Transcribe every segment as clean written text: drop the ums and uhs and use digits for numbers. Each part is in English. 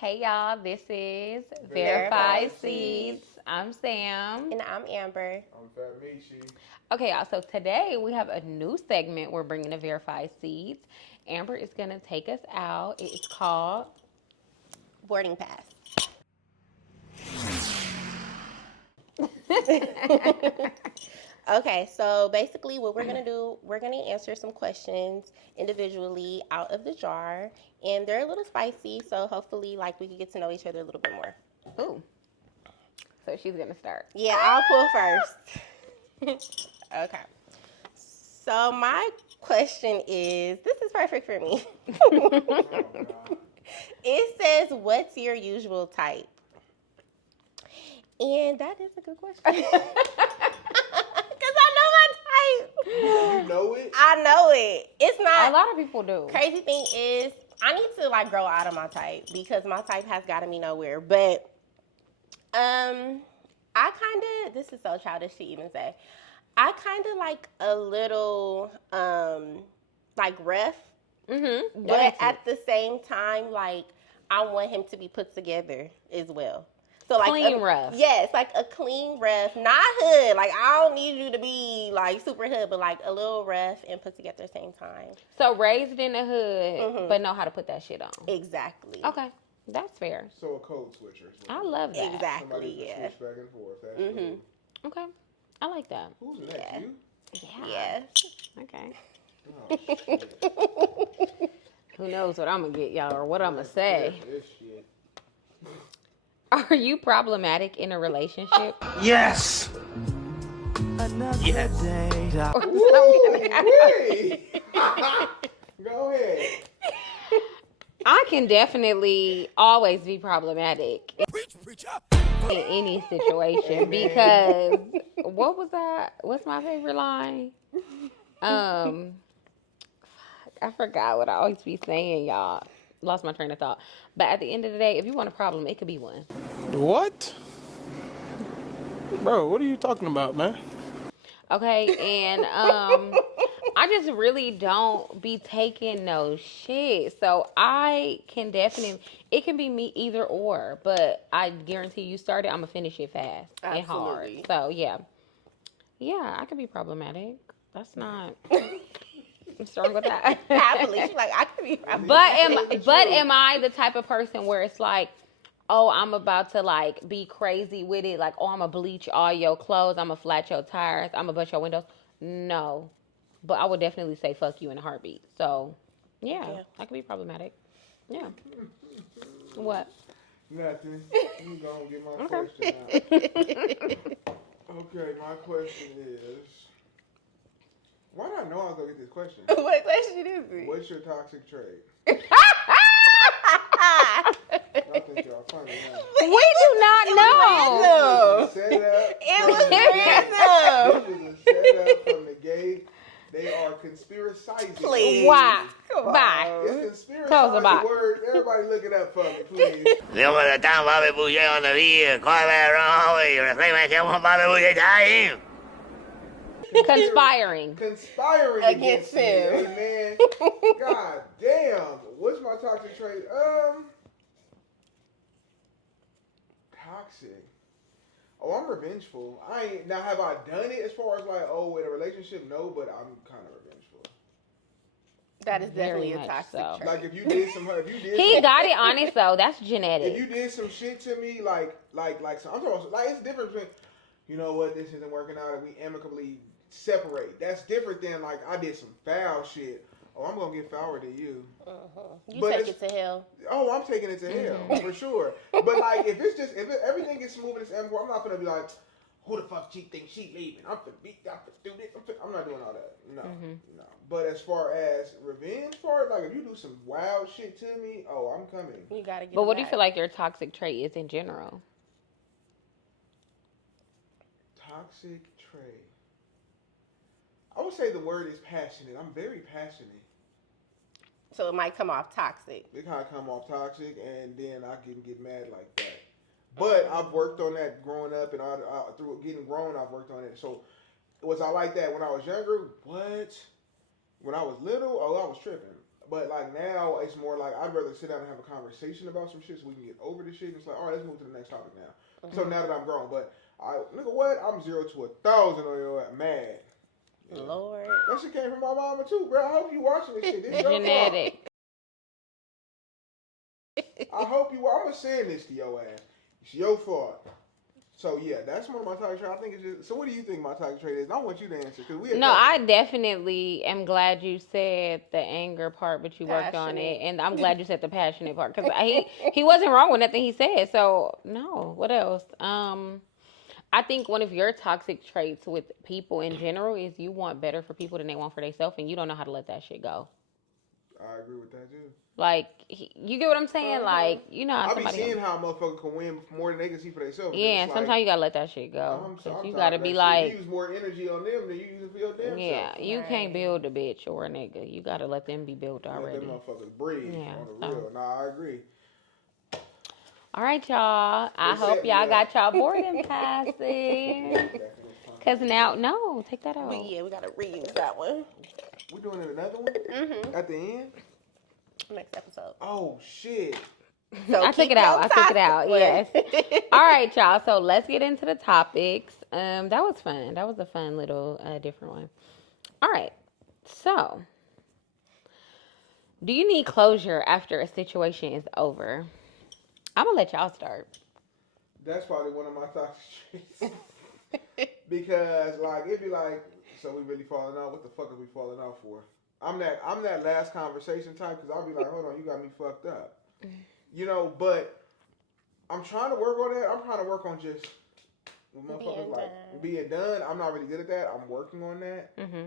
Hey y'all, this is Verified Verified Seeds. I'm Sam. And I'm Amber. I'm Fat Meech. Okay, y'all, so today we have a new segment we're bringing to Verified Seeds. Amber is going to take us out. It's called Boarding Pass. Okay, so basically what we're going to do, we're going to answer some questions individually out of the jar. And they're a little spicy, so hopefully we can get to know each other a little bit more. Ooh. So she's going to start. Yeah, I'll pull first. Okay. So my question is, this is perfect for me. It says, what's your usual type? And that is a good question. Because I know my type. You know it? I know it. It's not. A lot of people do. Crazy thing is, I need to grow out of my type because my type has gotten me nowhere. But I kind of, this is so childish to even say, I kind of like a little rough. Mm-hmm. But at the same time, I want him to be put together as well. So clean rough. Yes, a clean rough, not hood. I don't need you to be super hood, but a little rough and put together at the same time. So raised in the hood, but know how to put that shit on. Exactly. Okay, that's fair. So a code switcher. I love that. Exactly. Yeah. Switch back and forth. That's cool. Okay, I like that. Who's next? Yeah. You? Yeah. Okay. Oh, shit. Who knows what I'm gonna get y'all or what I'm gonna say. This shit. Are you problematic in a relationship? Yes. Yes. Wait. Go ahead. I can definitely always be problematic in any situation because what's my favorite line? I forgot what I always be saying, y'all. Lost my train of thought. But at the end of the day, if you want a problem, it could be one. What? Bro, what are you talking about, man? Okay, and I just really don't be taking no shit. So I can definitely, it can be me either or, but I guarantee you start it, I'm gonna finish it fast and hard. Absolutely. So yeah, I could be problematic. That's not. I'm starting with that. Happily, I could be problematic. But am I the type of person where it's like, oh, I'm about to be crazy with it, oh, I'm gonna bleach all your clothes, I'm gonna flat your tires, I'm gonna bust your windows? No, but I would definitely say fuck you in a heartbeat. So yeah. I can be problematic. Yeah. What? Nothing. You gonna get my question out. Okay, my question is. Why did I know I was gonna get this question? What question is it? What's your toxic trait? I think y'all funny, huh? We do not know. It was random. This is a setup from the gate. They are conspiracizing. Please. Why? Come Bye. on. It's Close the box. conspiracizing words. Everybody look it up for me, please. Conspiring. Conspiring Against me. him. Amen. God damn. What's my toxic trait? Toxic. Oh, I'm revengeful. Now have I done it as far as in a relationship? No, but I'm kind of revengeful. That is definitely Very a much toxic so. trait. If you did some, He got it honest though. That's genetic. If you did some shit to me, so I'm talking it's different between, you know what, this isn't working out, and we amicably separate. That's different than I did some foul shit. Oh, I'm gonna get fouler than you. You take it to hell. Oh, I'm taking it to hell for sure. But if everything gets smooth and it's amicable, I'm not gonna be like, who the fuck she thinks she leaving? I'm finna beat, I'm finna do this. I'm not doing all that. No, no. But as far as revenge, if you do some wild shit to me, oh, I'm coming. You gotta get. But what do you feel like your toxic trait is in general? Toxic trait. I would say the word is passionate. I'm very passionate. So it might come off toxic. It kind of come off toxic, and then I can get mad like that. But I've worked on that growing up, and through getting grown, I've worked on it. So was I like that when I was younger? What? When I was little, I was tripping. But like now, it's more like I'd rather sit down and have a conversation about some shit so we can get over the shit. And it's like, all right, let's move to the next topic now. So now that I'm grown, but nigga, what? I'm 0 to 1,000 on your mad. Yeah. Lord. That shit came from my mama too, bro. I hope you watching this shit. This is your Genetic. fault. I hope you. I'm gonna send this to your ass. It's your fault. So yeah, that's one of my toxic traits. I think it's just. So what do you think my toxic trait is? And I want you to answer because we. No, I definitely am glad you said the anger part, but you worked on it, and I'm glad you said the passionate part because he wasn't wrong with nothing he said. So no, what else? I think one of your toxic traits with people in general is you want better for people than they want for themselves, and you don't know how to let that shit go. I agree with that too. Like, you get what I'm saying? Like, you know how I be seeing how a motherfucker can win more than they can see for themselves. Yeah, and sometimes you gotta let that shit go. You gotta be like, you use more energy on them than you use it for your damn yeah, self. you can't build a bitch or a nigga. You gotta let them be built already. Let them motherfuckers breathe on the real. Nah, I agree. All right, y'all. I hope y'all got y'all boarding passes. Cause now, no, take that out. We gotta reuse that one. We doing another one? Mm-hmm. At the end? Next episode. Oh shit. So I took it out. Yes. All right, y'all. So let's get into the topics. That was fun. That was a fun little different one. All right. So, do you need closure after a situation is over? I'm gonna let y'all start. That's probably one of my toxic traits. Because like it'd be like, so we really falling out? What the fuck are we falling out for? I'm that last conversation type because I'll be like, hold on, you got me fucked up. You know, but I'm trying to work on that. I'm trying to work on just being done. I'm not really good at that. I'm working on that. Mm-hmm.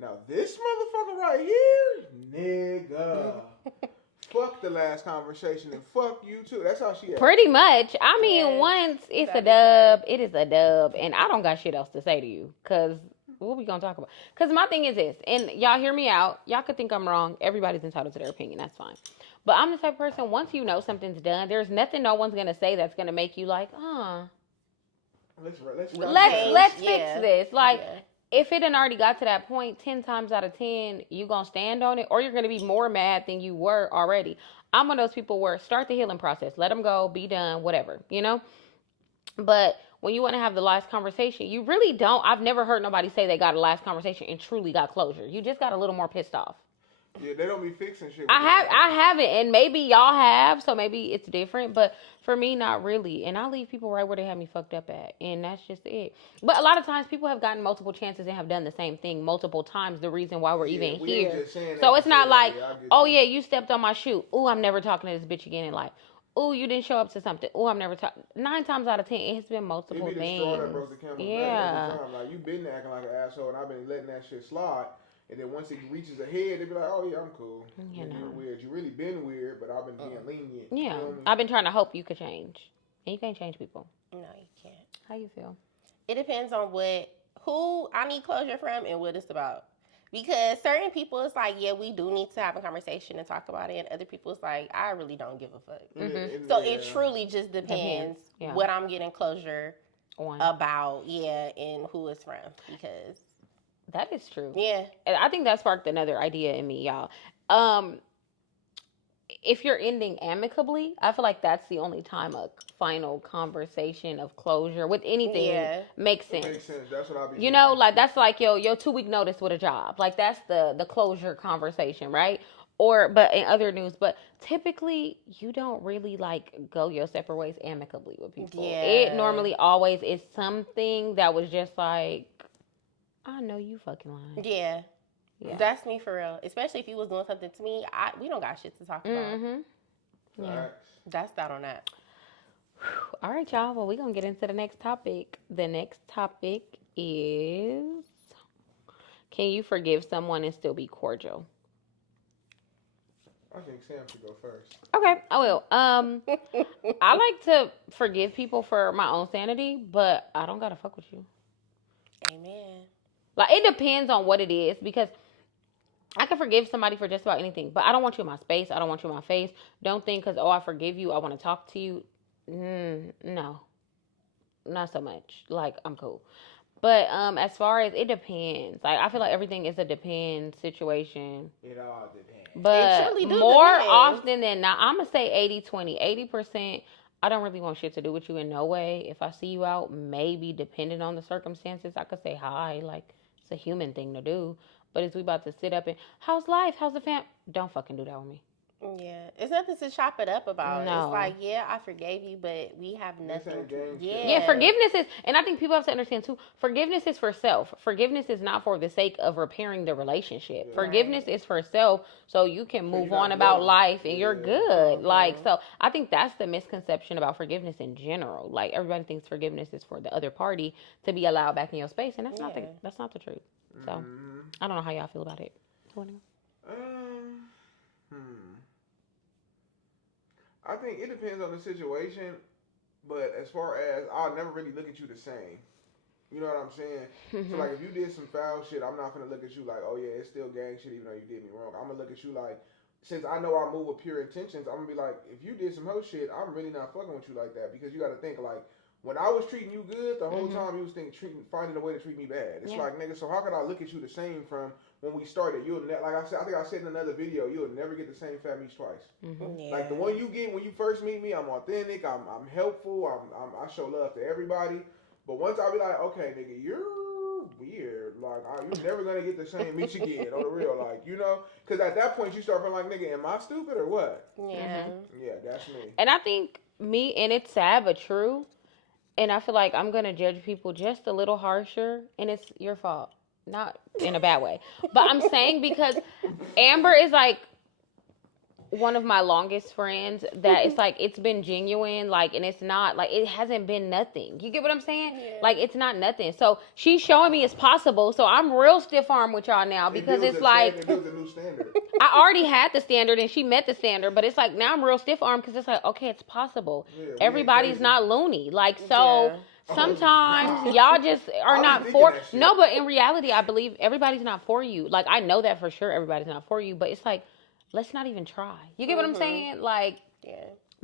Now this motherfucker right here, nigga. Fuck the last conversation and fuck you too. That's how she acts. Pretty much. I mean, once it's a dub, it is a dub, and I don't got shit else to say to you. Cause what we gonna talk about? Cause my thing is this, and y'all hear me out. Y'all could think I'm wrong. Everybody's entitled to their opinion. That's fine. But I'm the type of person. Once you know something's done, there's nothing no one's gonna say that's gonna make you like, let's fix this. Like. Yeah. If it done already got to that point, 10 times out of 10, you going to stand on it or you're going to be more mad than you were already. I'm one of those people where start the healing process. Let them go, be done, whatever, you know? But when you want to have the last conversation, you really don't. I've never heard nobody say they got a last conversation and truly got closure. You just got a little more pissed off. Yeah, they don't be fixing shit. I haven't, and maybe y'all have, so maybe it's different, but for me, not really. And I leave people right where they have me fucked up at, and that's just it. But a lot of times, people have gotten multiple chances and have done the same thing multiple times. The reason why we're even here. So it's not like, oh yeah, you stepped on my shoe. Oh, I'm never talking to this bitch again in life. Oh, you didn't show up to something. Oh, I'm never talking. 9 times out of 10, it has been multiple things. That broke the camel's back every time. Like, you've been acting like an asshole, and I've been letting that shit slide. And then once it reaches a head, they be like, oh, yeah, I'm cool. You're weird. You really been weird, but I've been being lenient. Yeah. You know what I mean? I've been trying to hope you could change. And you can't change people. No, you can't. How you feel? It depends on who I need closure from and what it's about. Because certain people, it's like, yeah, we do need to have a conversation and talk about it. And other people, it's like, I really don't give a fuck. Mm-hmm. So it truly just depends what I'm getting closure about, and who it's from. Because... that is true. Yeah. And I think that sparked another idea in me, y'all. If you're ending amicably, I feel like that's the only time a final conversation of closure with anything makes sense. Makes sense. That's what I be. You know, like that's like your 2-week notice with a job. Like that's the closure conversation, right? But in other news, but typically you don't really like go your separate ways amicably with people. Yeah. It normally always is something that was just like, I know you fucking lying. Yeah. That's me for real. Especially if you was doing something to me, we don't got shit to talk about. Mm-hmm. Yeah. That's that on that. All right, y'all. Well, we're going to get into the next topic. The next topic is, can you forgive someone and still be cordial? I think Sam should go first. Okay, I will. I like to forgive people for my own sanity, but I don't got to fuck with you. Amen. Like, it depends on what it is, because I can forgive somebody for just about anything, but I don't want you in my space. I don't want you in my face. Don't think because, I forgive you, I want to talk to you. No, not so much. Like, I'm cool. But as far as it depends, like I feel like everything is a depend situation. It all depends. But truly do more depend. often than not, I'm gonna say 80-20. 80%, I don't really want shit to do with you in no way. If I see you out, maybe depending on the circumstances, I could say hi. Like it's a human thing to do. But if we about to sit up and how's life? How's the fam? Don't fucking do that with me. Yeah, it's nothing to chop it up about. No. It's like, yeah, I forgave you, but we have nothing. ain't game Yeah. shit. Yeah, forgiveness is, and I think people have to understand too, forgiveness is for self. Forgiveness is not for the sake of repairing the relationship. Yeah. Forgiveness is for self so you can move you're on not about good. life and you're Yeah. good. Like, so I think that's the misconception about forgiveness in general. Like, everybody thinks forgiveness is for the other party to be allowed back in your space, and that's not the truth. So, Mm-hmm. I don't know how y'all feel about it. I think it depends on the situation, but as far as I'll never really look at you the same. You know what I'm saying? So like if you did some foul shit, I'm not gonna look at you like, oh yeah, it's still gang shit even though you did me wrong. I'm gonna look at you like, since I know I move with pure intentions, I'm gonna be like, if you did some hoe shit, I'm really not fucking with you like that because you gotta think like, when I was treating you good, the whole time you was finding a way to treat me bad. It's like, nigga, so how could I look at you the same from when we started? Like I said, I think I said in another video, you'll never get the same fat Meech twice. Yeah. Like the one you get when you first meet me, I'm authentic, I'm helpful, I show love to everybody. But once I be like, okay, nigga, you're weird. Like you're never gonna get the same Meech again on the real, like you know, because at that point you start feeling like, nigga, am I stupid or what? Yeah. Yeah, that's me. And I think and it's sad but true. And I feel like I'm going to judge people just a little harsher, and it's your fault. Not in a bad way. But I'm saying because Amber is like one of my longest friends that it's like it's been genuine, like, and it's not like it hasn't been nothing. You get what I'm saying? Yeah. Like it's not nothing. So she's showing me it's possible. So I'm real stiff arm with y'all now because it's like it was a new standard. I already had the standard and she met the standard, but it's like now I'm real stiff arm because it's like okay, it's possible. Yeah, Everybody's not loony, like so. Yeah. Sometimes y'all just are I not be for thinking that shit. no, but in reality, I believe everybody's not for you. Like I know that for sure, everybody's not for you. But it's like, let's not even try. You get what I'm saying? Like, Yeah.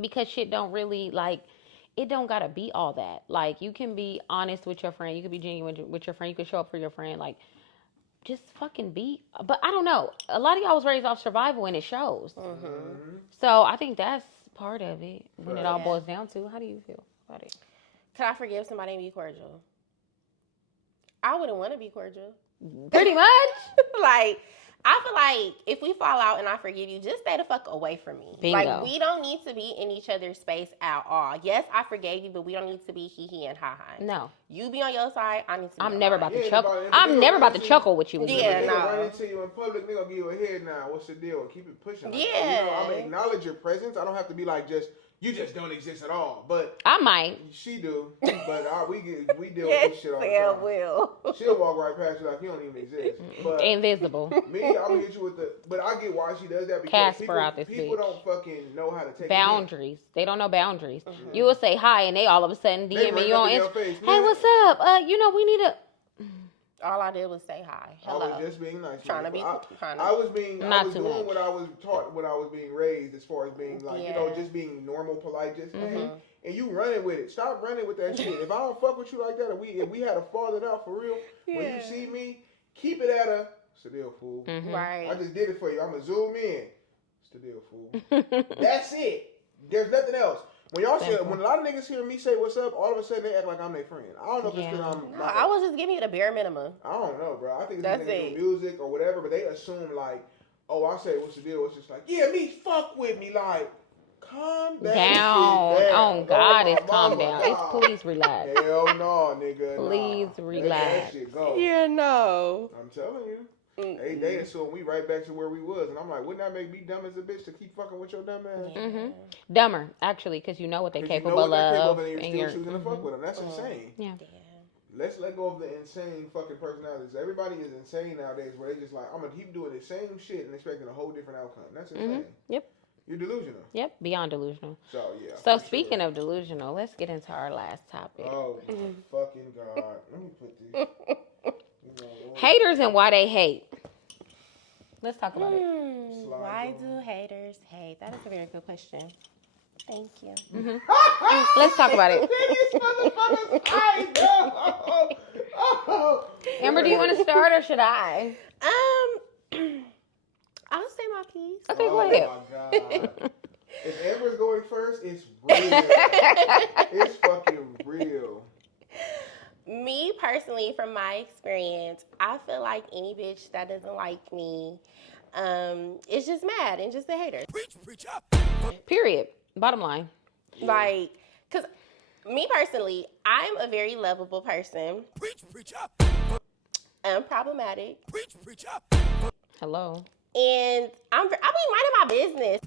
because shit don't really like. It don't gotta be all that. Like you can be honest with your friend. You can be genuine with your friend. You can show up for your friend. Like, just fucking be. But I don't know. A lot of y'all was raised off survival, and it shows. So I think that's part of it when it all boils down to. How do you feel about it? Could I forgive somebody and be cordial? I wouldn't want to be cordial. Pretty much. Like, I feel like if we fall out and I forgive you, just stay the fuck away from me. Bingo. Like, we don't need to be in each other's space at all. Yes, I forgave you, but we don't need to be hee and ha ha. No. You be on your side, I need to be I'm on never mine. about to Yeah, chuckle. if I'm they never don't about to run chuckle with you. Yeah, If they no. run into you in public, they gonna give you a head nod. What's the deal? Keep it pushing. Like, Yeah. You know, I'm gonna acknowledge your presence. I don't have to be like you just don't exist at all. But I might. she do. But we deal Yes, with this shit all the Sam time. will. She'll walk right past you like you don't even exist. But Invisible. me, I'm gonna hit you with but I get why she does that because Casper people, out this people bitch. don't fucking know how to take Boundaries. They don't know boundaries. You will say hi and they all of a sudden They DM run you up on in your Instagram. face, Hey, man. what's up? We need to. All I did was say hi. I Hello. was just being nice. Trying to man. be- I was being. Not I was too doing much. what I was taught when I was being raised, as far as being like Yeah. just being normal, polite, just Mm-hmm. hey, and you running with it. Stop running with that shit. If I don't fuck with you like that, if we had a falling out for real, when you Yeah. see me, keep it at a still fool. Mm-hmm. Right. I just did it for you. I'm gonna zoom in. Still fool. That's it. There's nothing else. When y'all say, when a lot of niggas hear me say what's up, all of a sudden they act like I'm their friend. I don't know if it's Yeah. because I'm. No, I was just giving you the bare minimum. I don't know, bro. I think it's That's niggas it. do music or whatever, but they assume like, oh, I say what's the deal? It's just like, yeah, me fuck with me, like, calm down. Down. Shit Oh, God, my it's calm mama, down. It's nah. please relax. Hell no, nigga. Please nah. relax. Let that shit go. Yeah, no. I'm telling you. They assume we right back to where we was, and I'm like, wouldn't that make me dumb as a bitch to keep fucking with your dumb ass? Mm-hmm. Dumber, actually, because you know what they're 'Cause capable you know what they're capable of. of, and And you're you're, still choosing to fuck with them. That's insane. yeah. Let's let go of the insane fucking personalities. Everybody is insane nowadays where they just like, I'm going to keep doing the same shit and expecting a whole different outcome. That's insane. Yep. You're delusional. Yep. Beyond delusional. So, yeah. So for speaking sure. of delusional, let's get into our last topic. Oh, fucking God. Let me put this. You know, Haters and why they hate. Let's talk about it. Why do haters hate? That is a very good question. Thank you. Let's talk about it. These motherfuckers, I know. Amber, do you want to start or should I? I'll say my piece. Okay, go ahead. Oh my God. If Amber's going first, it's real. It's fucking real. Me personally, from my experience, I feel like any bitch that doesn't like me is just mad and just a hater. Period. Bottom line. Like, because me personally, I'm a very lovable person. I'm problematic. Hello. And I be minding my business.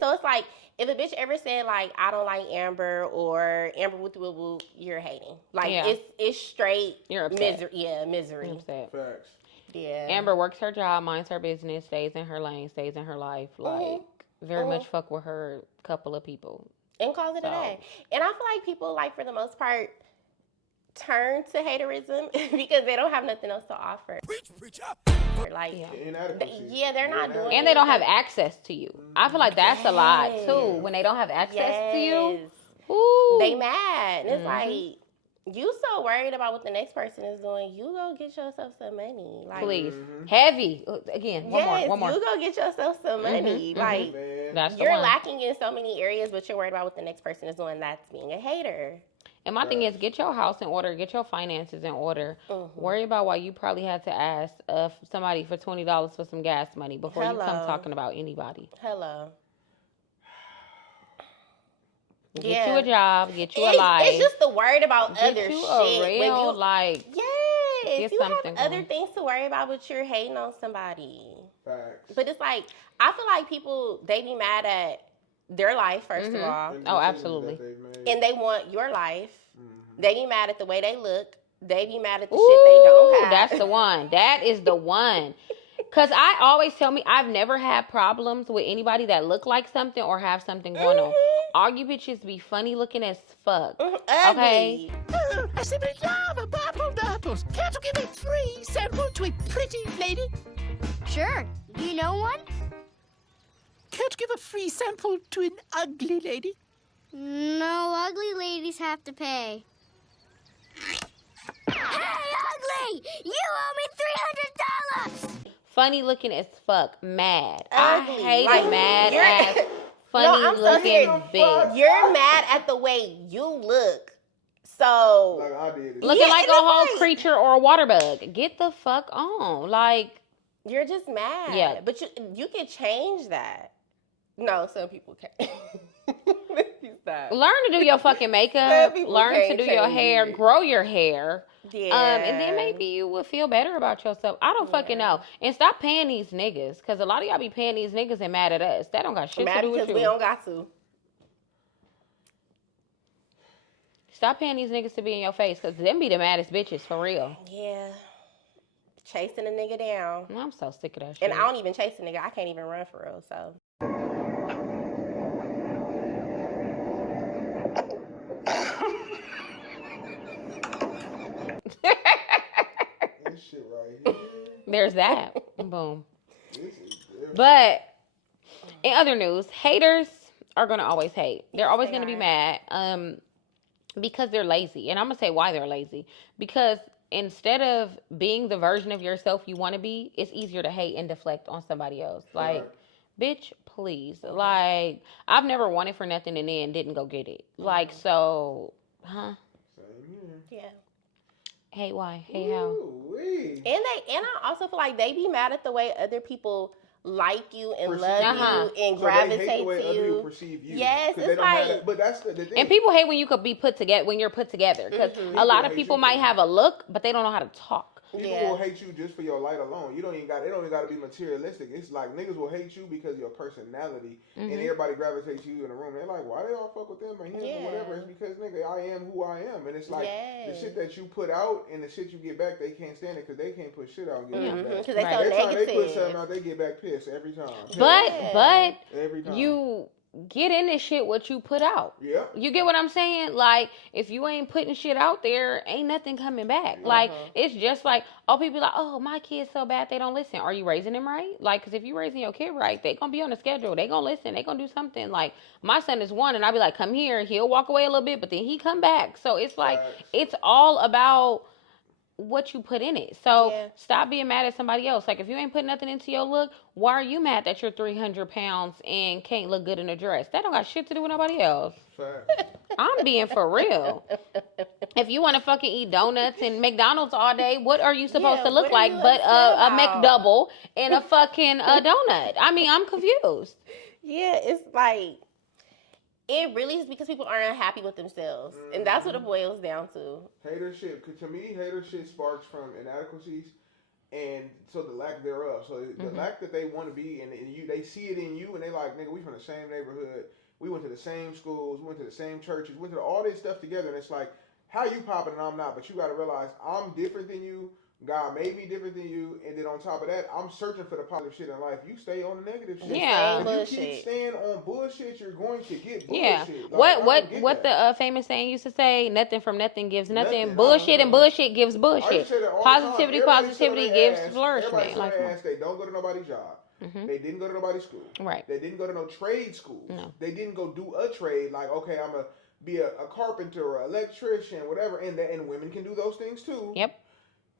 So it's like, if a bitch ever said, like, I don't like Amber or Amber with the woo woo, you're hating. Like, Yeah. it's straight You're upset. misery. Yeah, misery. I'm upset. Facts. Yeah. Amber works her job, minds her business, stays in her lane, stays in her life. Like, very much fuck with her couple of people. And call it a day. And I feel like people, like, for the most part, turn to haterism because they don't have nothing else to offer. Like, Inadequacy. they're not doing And they don't have access to you. I feel like that's a lot, Yes. too. When they don't have access to you. Yes. Ooh. They mad. And it's like, you so worried about what the next person is doing, you go get yourself some money. Like, Please. Heavy. Again, one more. you go get yourself some money. Like, Man. That's the you're one. lacking in so many areas, but you're worried about what the next person is doing. That's being a hater. And my thing is, get your house in order, get your finances in order. Worry about why you probably had to ask somebody for $20 for some gas money before you come talking about anybody. Hello. Get you a job, get you a life. It's just the worried about Get other you shit. a real, when you, like, yes, get you have something other going. things to worry about, but you're hating on somebody. Facts. But it's like, I feel like people, they be mad at their life, first of all, And Oh, decisions absolutely. that they've made. and they want your life. Mm-hmm. They be mad at the way they look. They be mad at the ooh, shit they don't have. that's the one. That is the one. Because I always tell me, I've never had problems with anybody that look like something or have something going on. All you bitches be funny looking as fuck. Ugly. I simply love bottled apples. Can't you give a free sample to a pretty lady? Sure. Do you know one? Can't you give a free sample to an ugly lady? No, ugly ladies have to pay. Hey, ugly! You owe me $300! Funny looking as fuck. Mad. Ugly. I hate Like, a mad you're- ass, No, funny I'm so looking serious. bitch. You're mad at the way you look. So, Like I did. Looking like and a it's whole like- creature or a water bug. Get the fuck on. Like, you're just mad. Yeah. But you can change that. No, some people can't. Stop. learn to do your fucking makeup. Some people Learn to can't do your change hair. it. Grow your hair. Yeah. And then maybe you will feel better about yourself. I don't fucking know. And stop paying these niggas. Because a lot of y'all be paying these niggas and mad at us. That don't got shit mad to do because with we you. don't got to. Stop paying these niggas to be in your face. Because them be the maddest bitches, for real. Yeah. Chasing a nigga down. I'm so sick of that shit. And I don't even chase a nigga. I can't even run for real, so. This shit right here. There's that. Boom. This is different. But in other news, haters are gonna always hate. They're always they gonna be are. mad, because they're lazy. And I'm gonna say why they're lazy. Because instead of being the version of yourself you want to be, it's easier to hate and deflect on somebody else. Like, bitch, please. Like, I've never wanted for nothing and then didn't go get it. Like, so, huh? Same here. Yeah. Hey, why? Hey, how? Ooh-wee. And I also feel like they be mad at the way other people like you and Perceive love you. you and So they hate gravitate the way to other people you. perceive you. Yes, 'Cause it's don't have like- that- but that's the thing. And people hate when you could be put together, when you're put together. Because a lot of People hate people you might for have a look, but they don't know how to talk. People Yeah. will hate you just for your light alone. You don't even got. It don't even got to be materialistic. It's like niggas will hate you because of your personality, and everybody gravitates to you in the room. They're like, why they all fuck with them or him or whatever? It's because nigga, I am who I am, and it's like the Yes. shit that you put out and the shit you get back, they can't stand it because they can't put shit out and get it back. Because they Right. so Every time they put negative. something out, they get back pissed every time. But Every time. you get in this shit what you put out. Yeah. You get what I'm saying? Like, if you ain't putting shit out there, ain't nothing coming back. Like, it's just like, oh, people like, oh, my kid's so bad they don't listen. Are you raising them right? Like, because if you raising your kid right, they gonna be on the schedule. They gonna listen. They gonna do something. Like, my son is 1, and I be like, come here. He'll walk away a little bit, but then he come back. So it's like, Facts. it's all about what you put in it. So Yeah. stop being mad at somebody else. Like if you ain't put nothing into your look, why are you mad that you're 300 pounds and can't look good in a dress? That don't got shit to do with nobody else. Fact. I'm being for real. If you want to fucking eat donuts and McDonald's all day, what are you supposed Yeah, to look what are like you but upset a about? McDouble and a fucking donut? I mean, I'm confused. Yeah, it's like it really is because people aren't happy with themselves, and that's what it boils down to. Hater shit. 'Cause to me, hater shit sparks from inadequacies and so the lack thereof. So the lack that they want to be, and you, they see it in you, and they like, nigga, we from the same neighborhood. We went to the same schools. We went to the same churches. We went to all this stuff together, and it's like, how you popping and I'm not? But you got to realize I'm different than you. God made me different than you, and then on top of that, I'm searching for the positive shit in life. You stay on the negative shit. Yeah. If you keep staying on bullshit, you're going to get bullshit. Yeah. Like, What the famous saying used to say? Nothing from nothing gives nothing. Nothing. Bullshit and bullshit gives I bullshit. used to say that all the time. Positivity, Everybody positivity sit on their gives ass. flourishment. Everybody sit on Like, their ass. They don't go to nobody's job. They didn't go to nobody's school. Right. They didn't go to no trade schools. No. They didn't go do a trade. Like, okay, I'm gonna be a carpenter or electrician, whatever. And women can do those things too. Yep.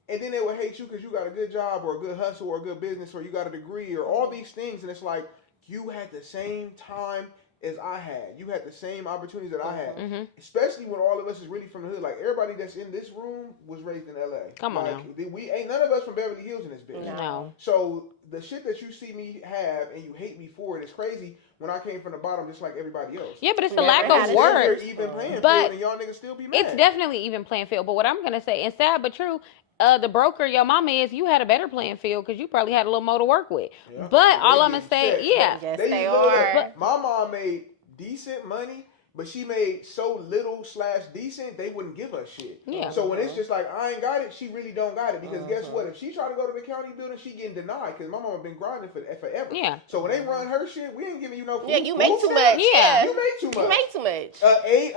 And then they will hate you because you got a good job or a good hustle or a good business or you got a degree or all these things. And it's like, you had the same time as I had. You had the same opportunities that I had. Especially when all of us is really from the hood. Like, everybody that's in this room was raised in L.A. Come on like, now. We ain't none of us from Beverly Hills in this bitch. No. So the shit that you see me have and you hate me for it is crazy when I came from the bottom just like everybody else. Yeah, but it's the Never lack had of it. work. They're even playing But field and y'all niggas still be mad. It's definitely even playing field. But what I'm gonna say, and sad but true, the broker your mama is, you had a better playing field because you probably had a little more to work with. Yeah. But So all they I'm gonna getting say, checks, yeah, Yes, They they look, are. my mom made decent money, but she made so little / decent they wouldn't give us shit. Yeah. So when it's just like I ain't got it, she really don't got it because guess what? If she try to go to the county building, she getting denied because my mama been grinding for forever. Yeah. So when they run her shit, we ain't giving you no food. Yeah, you make too stamps. much. Yeah. You make too much. You make too much. Aid,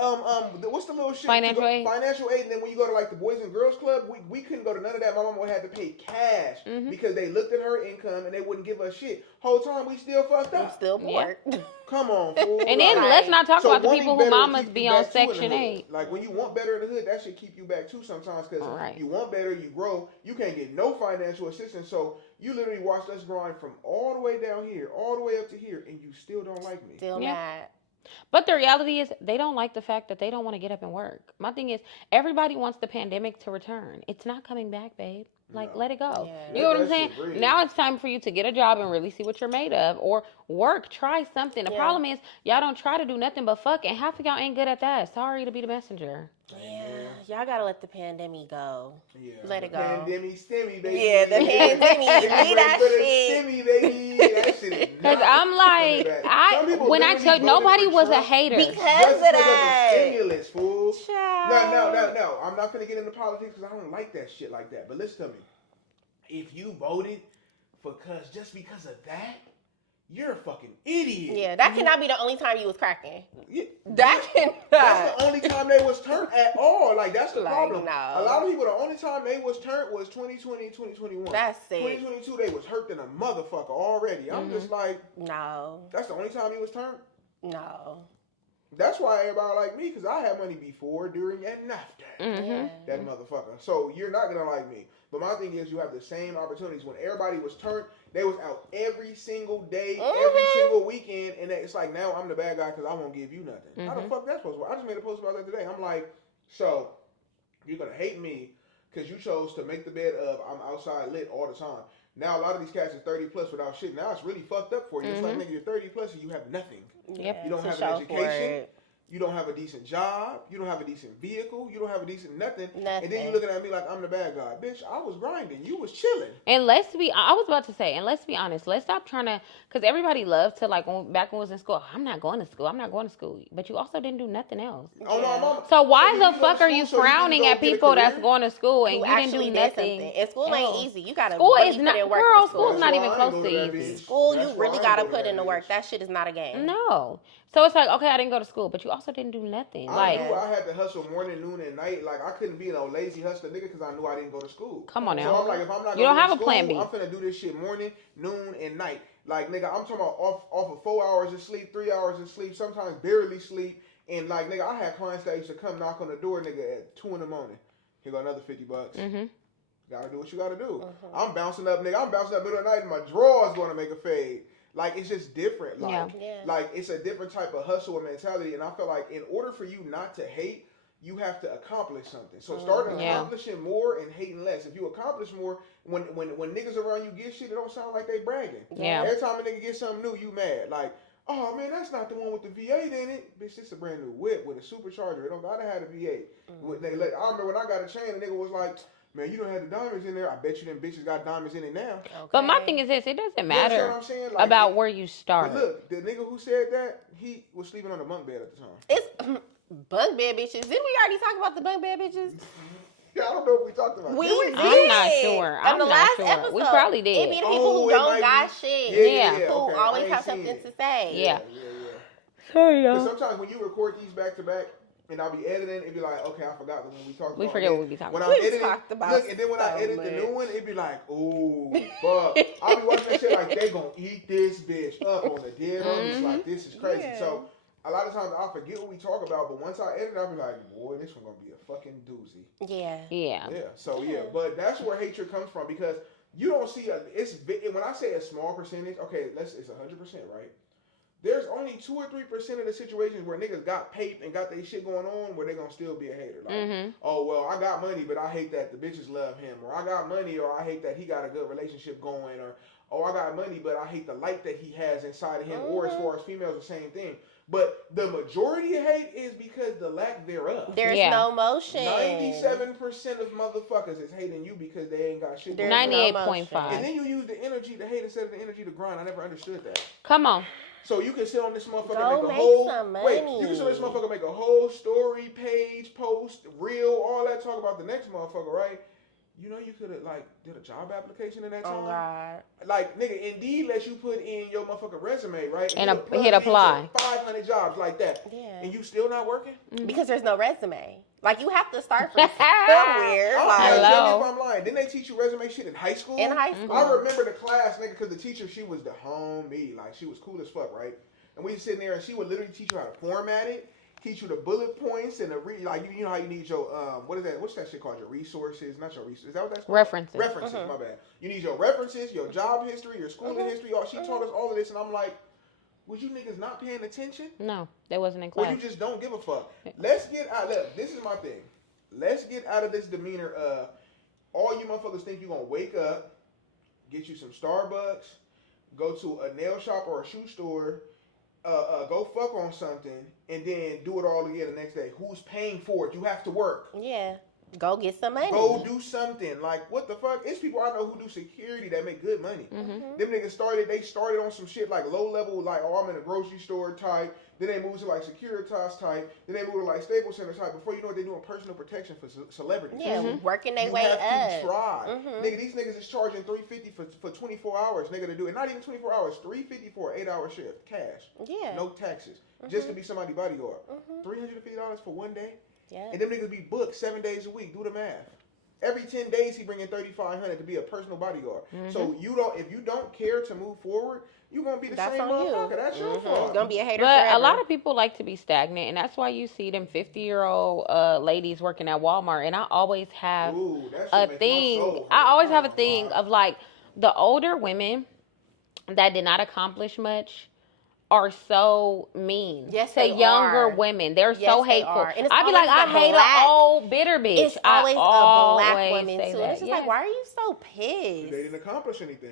what's the little shit? Financial aid. Financial aid, and then when you go to like the Boys and Girls Club, we couldn't go to none of that. My mama would have to pay cash because they looked at her income and they wouldn't give us shit. Whole time we still fucked I'm up. still poor. Come on, fool. And then Like, let's not talk so about the wanting people who better mamas keep be you on back too in the Section hood. 8. Like when you want better in the hood, that should keep you back too sometimes because Right. you want better, you grow, you can't get no financial assistance. So you literally watched us grind from all the way down here, all the way up to here, and you still don't like me. Still Yeah. mad. But the reality is, they don't like the fact that they don't want to get up and work. My thing is, everybody wants the pandemic to return. It's not coming back, babe. Like, No. let it go. Yeah. You know what I'm That saying? shit real. Now it's time for you to get a job and really see what you're made of, or work. Try something. The Yeah. problem is, y'all don't try to do nothing but fuck, and half of y'all ain't good at that. Sorry to be the messenger. Yeah. Y'all gotta let the pandemic go. Yeah. Let it go. Pandemic stimmy, baby. Yeah, the pandemic. Leave that shit. Stimmy, baby. That shit is Because not I'm like, coming back. Some people when I literally tell voted nobody for was a Trump hater. Because just of because that. of the stimulus, fool. Child. No. I'm not gonna get into politics because I don't like that shit like that. But listen to me. If you voted just because of that, you're a fucking idiot. Yeah, that cannot be the only time you was cracking. Yeah, That cannot. that's the only time they was turned at all. Like that's the Like, problem. no. A lot of people, the only time they was turned was 2020, 2021. That's sick. 2022, they was hurt than a motherfucker already. I'm just like, No. that's the only time he was turned. No. That's why everybody like me, because I had money before, during, and after. Yeah. That motherfucker. So you're not gonna like me. But my thing is, you have the same opportunities. When everybody was turned, they was out every single day, every single weekend, and it's like now I'm the bad guy because I won't give you nothing. How the fuck that's supposed to work? I just made a post about that today. I'm like, so you're gonna hate me because you chose to make the bed of I'm outside lit all the time. Now a lot of these cats is 30 plus without shit. Now it's really fucked up for you. It's like, nigga, you're 30 plus and you have nothing. Yep. You don't To have show an for education. it. You don't have a decent job. You don't have a decent vehicle. You don't have a decent nothing. And then Nothing. you looking at me like I'm the bad guy. Bitch, I was grinding. You was chilling. And let's be, I was about to say, and let's be honest, let's stop trying to, because everybody loved to, like, back when I was in school, I'm not going to school. But you also didn't do nothing else. Oh, no, mama. So why you the go to fuck are school you so you can frowning go at get a people that's career? going to school and Who you didn't actually do did nothing? something. And school ain't easy. You gotta School really is put not- in work girl, for school's school. not That's even why I close ain't to go that easy. bitch. School, That's you why really I gotta ain't go put to in the that work. bitch. That shit is not a game. No. So it's like, okay, I didn't go to school, but you also didn't do nothing. I Like, knew I had to hustle morning, noon, and night. Like I couldn't be no lazy hustler nigga because I knew I didn't go to school. come on So now. I'm like, if I'm not You don't gonna have go a to plan school, B. I'm finna do this shit morning, noon, and night. Like nigga, I'm talking about off of 4 hours of sleep, 3 hours of sleep, sometimes barely sleep. And like nigga, I had clients that used to come knock on the door, nigga, at 2 in the morning. Here go another $50. Gotta do what you gotta do. I'm bouncing up, nigga. I'm bouncing up middle of the night and my drawers gonna make a fade. Like, it's just different. Like, like it's a different type of hustle and mentality. And I feel like in order for you not to hate, you have to accomplish something. So start accomplishing more and hating less. If you accomplish more, when niggas around you get shit, it don't sound like they bragging. Every time a nigga get something new, you mad. Like, oh man, that's not the one with the V8 in it. Bitch, this a brand new whip with a supercharger. It don't gotta have a V8. I remember when I got a chain, the nigga was like, man, you don't have the diamonds in there. I bet you them bitches got diamonds in it now. Okay. But my thing is this, it doesn't matter you know what I'm saying? Like, about where you start. Look, the nigga who said that, he was sleeping on a bunk bed at the time. It's bunk bed bitches. Didn't we already talk about the bunk bed bitches? Yeah, I don't know if we talked about we that. I'm not sure. On the last episode, we probably did. It be the people who don't got shit. Who always have something to say. Yeah. Sorry, though. Sometimes when you record these back to back, and I'll be editing, it'd be like, okay, I forgot the one we talked about. We forget what we be talking about. When I'm editing, look, and then when I edit the new one, it'd be like, ooh, fuck. I'll be watching that shit like, they gonna eat this bitch up on the dead homies. Like, this is crazy. Yeah. So, a lot of times I forget what we talk about, but once I edit, I'll be like, boy, this one gonna be a fucking doozy. Yeah. So, but that's where hatred comes from, because you don't see, when I say a small percentage, okay, it's 100%, right? There's only 2 or 3% of the situations where niggas got paid and got their shit going on where they gonna still be a hater. Like, oh, well, I got money, but I hate that the bitches love him. Or I got money, or I hate that he got a good relationship going. Or, oh, I got money, but I hate the light that he has inside of him. Or as far as females, the same thing. But the majority of hate is because the lack thereof. There's no motion. 97% of motherfuckers is hating you because they ain't got shit. 98.5. And then you use the energy to hate instead of the energy to grind. I never understood that. Come on. So you can sit on this motherfucker and make a whole you can sit on this motherfucker make a whole story, page, post, reel, all that, talk about the next motherfucker, right? You know you could have did a job application in that time. Oh God. Like, nigga, Indeed lets you put in your motherfucking resume, right? And hit apply. 500 jobs like that. Yeah. And you still not working? Because there's no resume. Like, you have to start from somewhere. Hello. If I'm lying. Didn't they teach you resume shit in high school? In high school. I remember the class, nigga, because the teacher, she was the homie. Like, she was cool as fuck, right? And we sitting there, and she would literally teach you how to format it, teach you the bullet points, and you know how you need your, what is that? What's that shit called? Your resources? Not your resources. Is that what that's called? References. References, my bad. You need your references, your job history, your schooling history. She taught us all of this, and I'm like, was you niggas not paying attention? No, they wasn't in class. Or you just don't give a fuck. Let's get out. Look, this is my thing. Let's get out of this demeanor of all you motherfuckers think you're going to wake up, get you some Starbucks, go to a nail shop or a shoe store, go fuck on something, and then do it all again the next day. Who's paying for it? You have to work. Yeah. Go get some money. Go do something. Like, what the fuck? It's people I know who do security that make good money. Them niggas started on some shit like low level, like, oh, I'm in a grocery store type. Then they move to like Securitas type. Then they move to like Staples Center type. Before you know it, they're doing personal protection for celebrities. Yeah, working their way up. You have to try. Nigga, these niggas is charging $350 for 24 hours, nigga, to do it. Not even 24 hours, $350 for an 8-hour shift, cash. Yeah. No taxes. Just to be somebody bodyguard. $350 for one day? Yeah. And them niggas be booked 7 days a week. Do the math. Every 10 days he bringing $3,500 to be a personal bodyguard. So if you don't care to move forward, you're gonna be the same motherfucker. That's your fault. Gonna be a hater. But forever. a lot of people like to be stagnant, and that's why you see them 50-year-old ladies working at Walmart. And I always have a thing. I always have a thing of like the older women that did not accomplish much are so mean to younger women. They're so hateful. I'd be like, I hate an old bitter bitch. It's always a black woman too. That. It's just like, why are you so pissed? They didn't accomplish anything.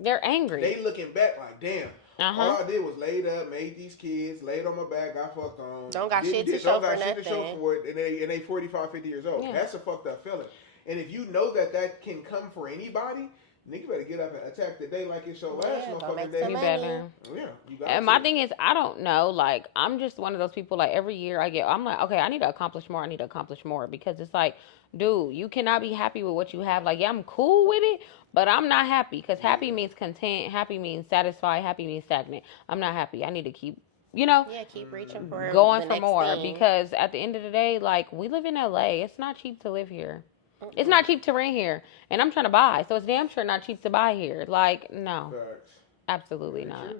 They're angry. They looking back like, damn. All I did was laid up, made these kids, laid on my back, got fucked on. Don't got shit to show for nothing. And they 45, 50 years old. Yeah. That's a fucked up feeling. And if you know that can come for anybody, nigga better get up and attack the day like it's your last motherfucking day. You better. Yeah, you got and my thing is, I don't know. Like, I'm just one of those people, like, every year I'm like, okay, I need to accomplish more. I need to accomplish more. Because it's like, dude, you cannot be happy with what you have. Like, yeah, I'm cool with it, but I'm not happy. Because happy means content. Happy means satisfied. Happy means stagnant. I'm not happy. I need to keep, keep reaching for going for more. thing. Because at the end of the day, like, we live in LA. It's not cheap to live here. It's not cheap to rent here, and I'm trying to buy, so it's damn sure not cheap to buy here. Like, no, absolutely not.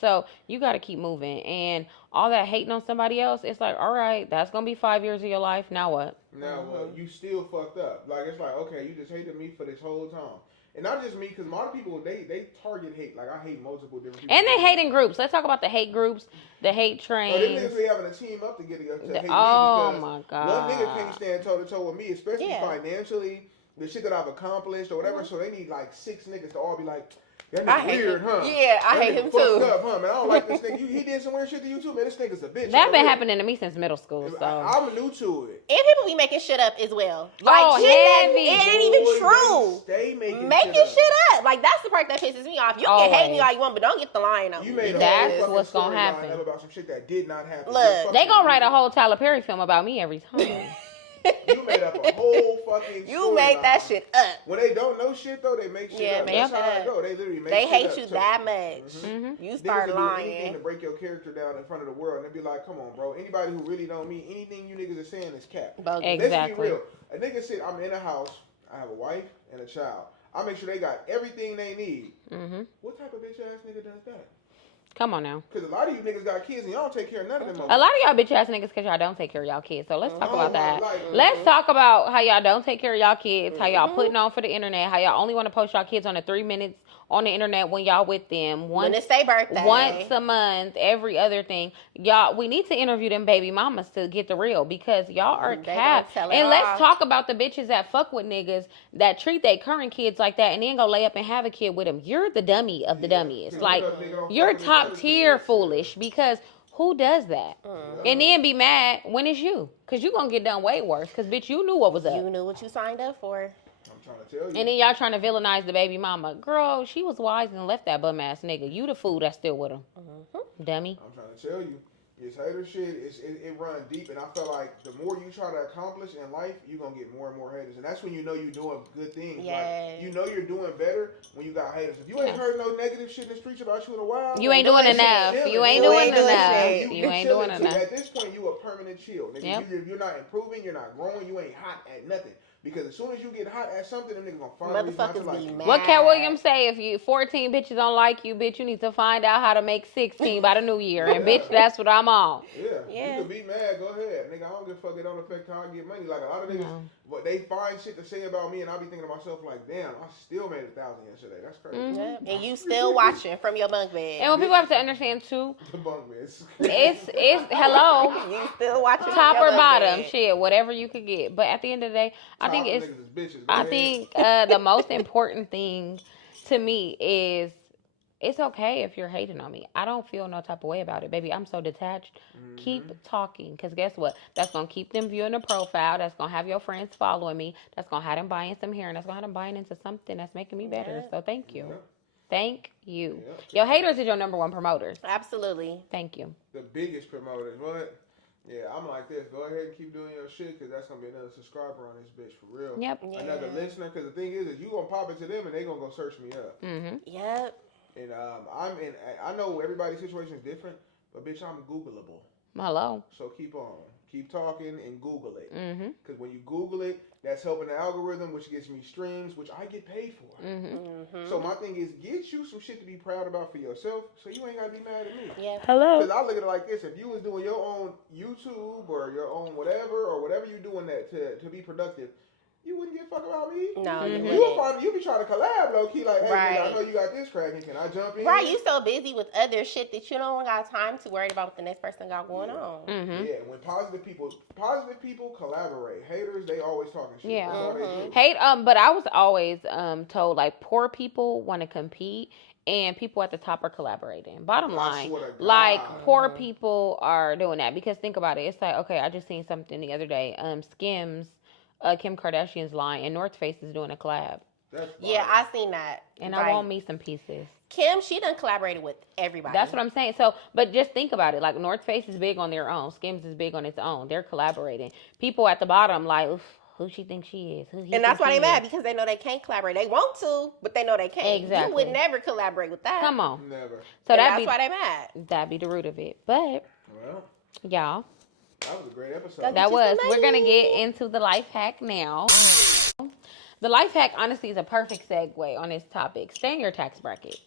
So you got to keep moving. And all that hating on somebody else, it's like, all right, that's going to be 5 years of your life. Now what? Now what? You still fucked up. Like, it's like, okay, you just hated me for this whole time. And not just me, because a lot of people, they target hate. Like, I hate multiple different people. And they hate in groups. Let's talk about the hate groups, the hate trains. Oh, them niggas be having a team up to get to hate me because my God. one nigga can't stand toe-to-toe with me, especially financially, the shit that I've accomplished or whatever. So they need like 6 niggas to all be like, that nigga weird, huh? Yeah, I hate him too. Up, huh, man? I don't like this nigga. He did some weird shit to you too, man. This nigga's a bitch. That been happening to me since middle school. So I'm new to it. And people be making shit up as well. Like shit heavy. that it ain't even true. Stay making shit up. Like that's the part that pisses me off. You can hate me all you want, but don't get the line on. You made that's what's gonna happen. About some shit that did not happen. Look, they gonna write a whole Tyler Perry film about me every time. You made up a whole fucking You made that shit up. When they don't know shit though, they make shit up. That's how I go. They literally make They shit hate up. you that much. You start niggas lying. Do anything to break your character down in front of the world, and they be like, "Come on, bro. Anybody who really don't mean anything you niggas are saying is cap." Exactly. Let's be real. A nigga said, "I'm in a house. I have a wife and a child. I make sure they got everything they need." What type of bitch ass nigga does that? Come on now. Because a lot of you niggas got kids and y'all don't take care of none of them. A lot of y'all bitch ass niggas because y'all don't take care of y'all kids. So let's talk about that. Let's talk about how y'all don't take care of y'all kids, how y'all putting on for the internet, how y'all only want to post y'all kids on the 3 minutes on the internet when y'all with them. When it's their birthday. Once a month, every other thing. Y'all, we need to interview them baby mamas to get the real because y'all are capped. And let's talk about the bitches that fuck with niggas that treat their current kids like that and then go lay up and have a kid with them. You're the dummy of the dummies. Like, you're top tier foolish because who does that? And then be mad when it's you. Because you're going to get done way worse because, bitch, you knew what was up. You knew what you signed up for. Trying to tell you. And then y'all trying to villainize the baby mama. Girl, she was wise and left that bum ass nigga. You the fool that's still with him. Dummy. I'm trying to tell you. This hater shit, it runs deep. And I feel like the more you try to accomplish in life, you're going to get more and more haters. And that's when you know you're doing good things. Yes. Like, you know you're doing better when you got haters. If you ain't heard no negative shit in the streets about you in a while, you ain't doing enough. You ain't doing enough. You ain't doing enough. At this point, you a permanent chill. Nigga, you're not improving. You're not growing. You ain't hot at nothing. Because as soon as you get hot at something, them niggas gonna find a reason not to like you. What Cat Williams say? If you 14 bitches don't like you, bitch, you need to find out how to make 16 by the new year. And bitch, that's what I'm on. Yeah. You can be mad. Go ahead, nigga. I don't give a fuck. It don't affect how I get money. Like a lot of niggas, but they find shit to say about me, and I be thinking to myself like, damn, I still made 1,000 yesterday. That's crazy. And you still watching from your bunk bed. And what people have to understand too, the bunk beds. it's hello. You still watching top from your or bottom, bed. shit, whatever you could get. But at the end of the day, I think it's. I think the most important thing to me is it's okay if you're hating on me. I don't feel no type of way about it, baby. I'm so detached. Keep talking, because guess what? That's going to keep them viewing the profile. That's going to have your friends following me. That's going to have them buying some hair, and that's going to have them buying into something that's making me better. So thank you. Thank you. Your haters is your number one promoters. Absolutely. Thank you. The biggest promoters. What? Yeah, I'm like this. Go ahead and keep doing your shit because that's going to be another subscriber on this bitch for real. Yep. Another listener, because the thing is you going to pop into them and they going to go search me up. Yep. And I know everybody's situation is different, but bitch, I'm Googleable. Hello. So keep on. Keep talking and Google it. Because when you Google it, that's helping the algorithm, which gets me streams, which I get paid for. So my thing is, get you some shit to be proud about for yourself, so you ain't got to be mad at me. Yeah. Hello. Because I look at it like this. If you was doing your own YouTube or your own whatever you're doing that to be productive, you wouldn't give a fuck about me. No, you You be trying to collab low key, like, hey, nigga, I know you got this cracking. Can I jump in? Right, you so busy with other shit that you don't got time to worry about what the next person got going on. Yeah, when positive people collaborate. Haters, they always talking shit. Yeah. That's all they do. Hate, but I was always told like poor people want to compete and people at the top are collaborating. Bottom line, like poor people are doing that because think about it. It's like, okay, I just seen something the other day. Skims, Kim Kardashian's line, and North Face is doing a collab. Yeah, I seen that. And I want me some pieces. Kim, she done collaborated with everybody. That's what I'm saying. So, but just think about it. Like North Face is big on their own. Skims is big on its own. They're collaborating. People at the bottom like, oof, who she thinks she is? And that's why they mad because they know they can't collaborate. They want to, but they know they can't. Exactly. You would never collaborate with that. Come on. Never. So that's why they mad. That'd be the root of it. But y'all. That was a great episode. That was. We're gonna get into the life hack now. The life hack, honestly, is a perfect segue on this topic. Stay in your tax bracket.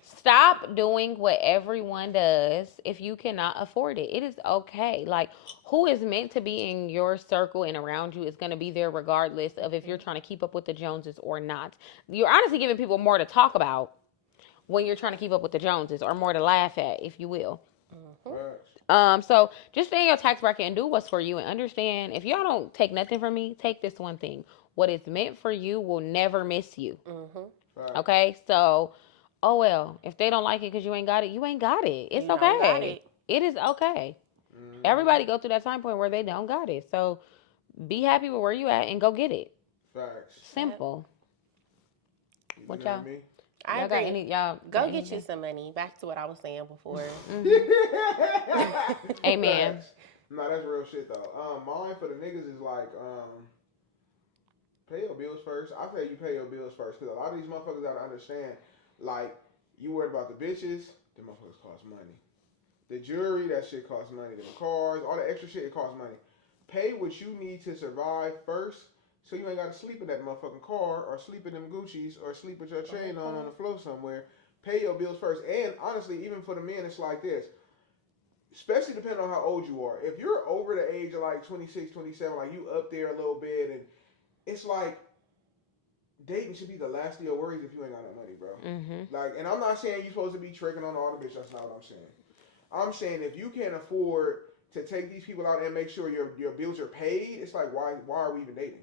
Stop doing what everyone does if you cannot afford it. It is okay. Like, who is meant to be in your circle and around you is going to be there regardless of if you're trying to keep up with the Joneses or not. You're honestly giving people more to talk about when you're trying to keep up with the Joneses, or more to laugh at, if you will. So just stay in your tax bracket and do what's for you, and understand, if y'all don't take nothing from me, take this one thing. What is meant for you will never miss you. Okay? So, oh well, if they don't like it because you ain't got it, you ain't got it. It's okay. Got it. It is okay. Everybody go through that time point where they don't got it. So be happy with where you at and go get it. Facts. Simple. What y'all? Me? I Y'all agree. got any? Y'all Go got get anything? you some money. Back to what I was saying before. Amen. Facts. No, that's real shit though. Mine for the niggas is like, pay your bills first. I say you pay your bills first, because a lot of these motherfuckers gotta understand, like, you worried about the bitches, the motherfuckers cost money. The jewelry, that shit costs money. The cars, all the extra shit, it costs money. Pay what you need to survive first, so you ain't gotta sleep in that motherfucking car, or sleep in them Gucci's, or sleep with your chain on the floor somewhere. Pay your bills first. And honestly, even for the men, it's like this. Especially depending on how old you are. If you're over the age of like 26, 27, like you up there a little bit, and it's like, dating should be the last of your worries if you ain't got no money, bro. Like, and I'm not saying you're supposed to be tricking on all the bitch. That's not what I'm saying. I'm saying if you can't afford to take these people out and make sure your bills are paid, it's like, why are we even dating?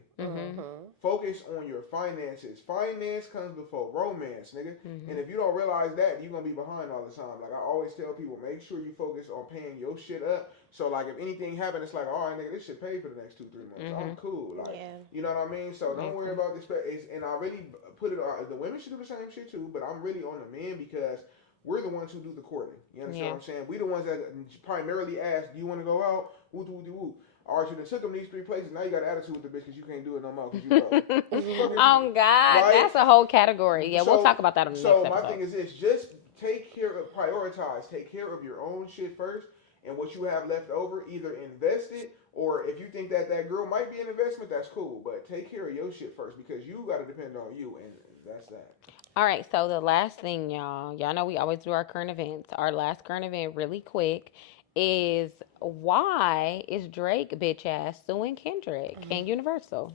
Focus on your finances. Finance comes before romance, nigga. And if you don't realize that, you're gonna be behind all the time. Like, I always tell people, make sure you focus on paying your shit up. So like, if anything happens, it's like, all right, nigga, this shit paid for the next 2-3 months. I'm cool. Like, you know what I mean? So don't worry about this. And I really put it on, the women should do the same shit too, but I'm really on the men, because we're the ones who do the courting. You understand what I'm saying? We the ones that primarily ask, do you want to go out? Woo, woo, woo, woo. All right, you done took them these 3 places. Now you got an attitude with the bitch because you can't do it no more because you broke. Oh, God. Right? That's a whole category. Yeah, we'll So- talk about that on the next episode. So my thing is this. Just take care of, prioritize. Take care of your own shit first. And what you have left over, either invest it, or if you think that girl might be an investment, that's cool. But take care of your shit first, because you got to depend on you. And that's that. All right, so the last thing, y'all know we always do our current events. Our last current event, really quick, is why is Drake bitch ass suing Kendrick and Universal?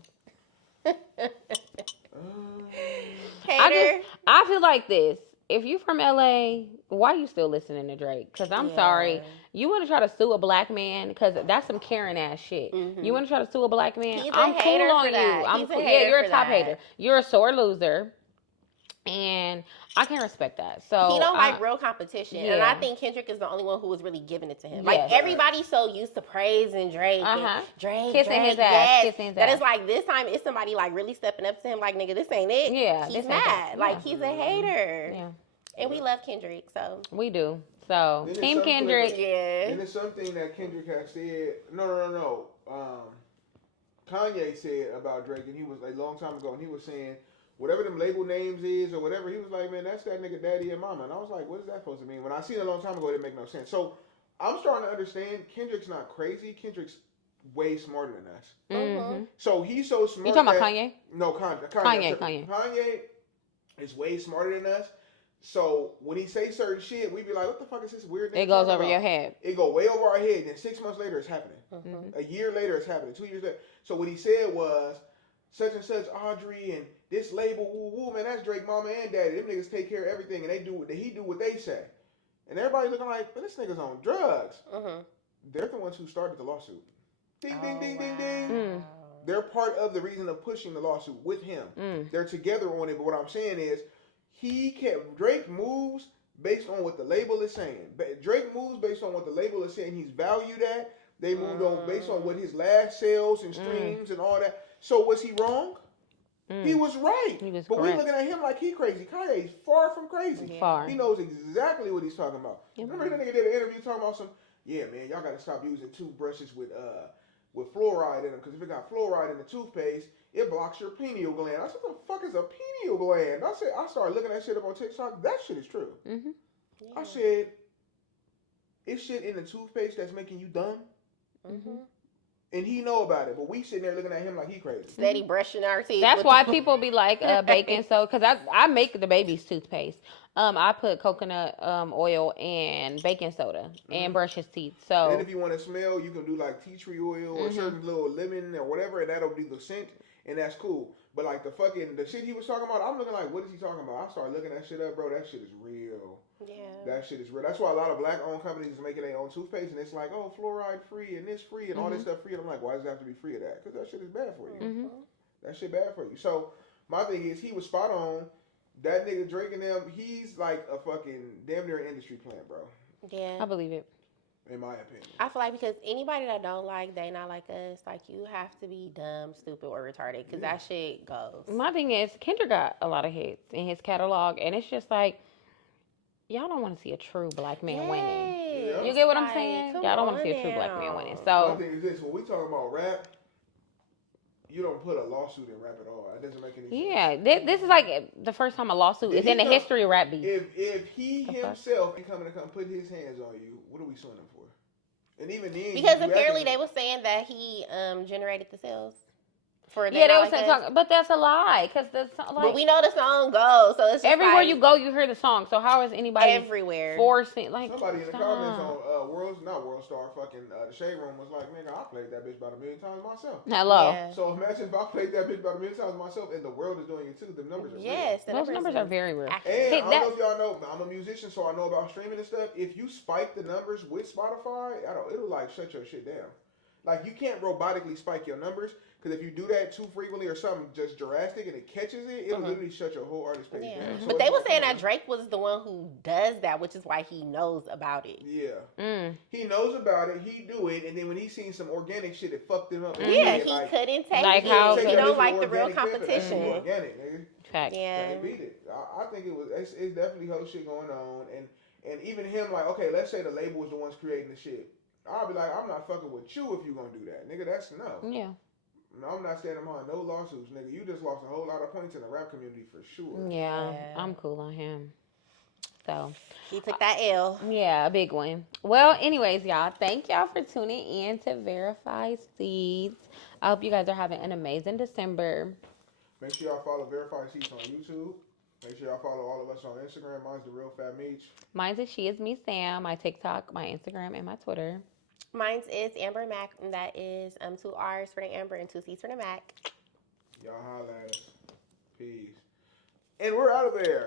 I feel like this. If you from LA, why you still listening to Drake? Because I'm sorry. You want to try to sue a black man? Because that's some Karen ass shit. You want to try to sue a black man? He's I'm a hater cool on for you. that. I'm He's a cool. hater Yeah, you're a for top that. hater. You're a sore loser. And I can respect that. So he don't like real competition, and I yeah. think Kendrick is the only one who was really giving it to him. Yes. Like, everybody's so used to praising Drake, and Drake, Kissing Drake, his ass, yes. kissing his That ass. is like, this time it's somebody like really stepping up to him, like, nigga, this ain't it. Yeah, he's this ain't mad. it. Like, Yeah. he's a hater. Yeah. And we love Kendrick, so We do. So Then Team there's something Kendrick. And it's something that Kendrick has said. No. Kanye said about Drake, and he was a long time ago, and he was saying, whatever them label names is or whatever, he was like, man, that's that nigga daddy and mama. And I was like, what is that supposed to mean? When I seen it a long time ago, it didn't make no sense. So I'm starting to understand Kendrick's not crazy. Kendrick's way smarter than us. Mm-hmm. So he's so smart. You talking about that- Kanye? No, Kanye. Kanye is way smarter than us. So when he say certain shit, we be like, what the fuck is this weird thing? It goes over your head. It go way over our head. Then 6 months later, it's happening. Mm-hmm. A year later, it's happening. 2 years later. So what he said was, such and such Audrey and this label, woo woo, man, that's Drake mama and daddy. Them niggas take care of everything, and he do what they say. And everybody looking like, but this nigga's on drugs. They're the ones who started the lawsuit. Ding, ding, ding, ding, ding. They're part of the reason of pushing the lawsuit with him. They're together on it. But what I'm saying is, Drake moves based on what the label is saying. Drake moves based on what the label is saying he's valued at. They moved on based on what his last sales and streams and all that. So was he wrong? He was right. He was but correct. we looking at him like he crazy. Kanye's far from crazy. Far. He knows exactly what he's talking about. Remember that nigga did an interview talking about yeah, man, y'all got to stop using toothbrushes with fluoride in them, because if it got fluoride in the toothpaste, it blocks your pineal gland. I said, what the fuck is a pineal gland? I started looking at shit up on TikTok. That shit is true. I said, it's shit in the toothpaste that's making you dumb. And he know about it, but we sitting there looking at him like he crazy. Steady brushing our teeth. That's with why the- people be like baking soda, because I make the baby's toothpaste. I put coconut oil and baking soda and brush his teeth. And So then if you want to smell, you can do like tea tree oil or certain little lemon or whatever, and that'll be the scent, and that's cool. But like the shit he was talking about, I'm looking like, what is he talking about? I started looking that shit up, bro. That shit is real. Yeah. That shit is real. That's why a lot of black-owned companies is making their own toothpaste, and it's like, oh, fluoride free and this free and all this stuff free. And I'm like, why does it have to be free of that? Because that shit is bad for you. That shit bad for you. So my thing is, he was spot on. That nigga Drake and them, he's like a fucking damn near an industry plant, bro. Yeah. I believe it. In my opinion. I feel like because anybody that don't like They Not Like Us, like you have to be dumb, stupid, or retarded because that shit goes. My thing is, Kendrick got a lot of hits in his catalog, and it's just like, y'all don't want to see a true black man winning. Yeah. You get what I'm Like, saying? come Y'all don't want to on see a true black man now. winning. My So thing is this: when we talking about rap, you don't put a lawsuit in rap at all. That doesn't make any sense. yeah, this is like the first time a lawsuit is in the history of rap beef. If he himself ain't coming to come put his hands on you, what are we suing him for? And even then, Because apparently they were saying that he generated the sales. For Yeah, they Not were Like saying, Us. but that's a lie because the song, But like we know the song goes, so it's just everywhere like, you go, you hear the song. So how is anybody everywhere. forcing like somebody in the stop. comments on World Star fucking the Shade Room was like, nigga, I played that bitch about 1,000,000 times myself. Hello. Yeah. So imagine if I played that bitch about 1,000,000 times myself, and the world is doing it too. The numbers are Yes, the Those numbers are very real. real. Hey, And I don't know if y'all know, I'm a musician, so I know about streaming and stuff. If you spike the numbers with Spotify, it'll like shut your shit down. Like you can't robotically spike your numbers. Because if you do that too frequently or something just drastic and it catches it, it'll literally shut your whole artist page down. So But they it's were like, saying that Drake was the one who does that, which is why he knows about it. Yeah. He knows about it, he do it, and then when he seen some organic shit, it fucked him up. Yeah, He he like, couldn't take Like it. how- He take that don't bitch like with the real organic pepper. That's competition. organic, nigga. Facts. Yeah. Can't beat it. I think it's definitely whole shit going on, and even him like, okay, let's say the label was the ones creating the shit. I'll be like, I'm not fucking with you if you gonna do that, nigga. That's no. Yeah. No, I'm not standing behind no lawsuits, nigga. You just lost a whole lot of points in the rap community for sure. Yeah, Yeah. I'm cool on him. So, He took that L. yeah, a big one. Well, anyways, y'all, thank y'all for tuning in to Verify Seeds. I hope you guys are having an amazing December. Make sure y'all follow Verify Seats on YouTube. Make sure y'all follow all of us on Instagram. Mine's The Real Fat Meech. Mine's is She Is Me Sam, my TikTok, my Instagram, and my Twitter. Mine's is Amber Mac, and that is 2 R's for the Amber and 2 C's for the Mac. Y'all holla at us. Peace. And we're out of there.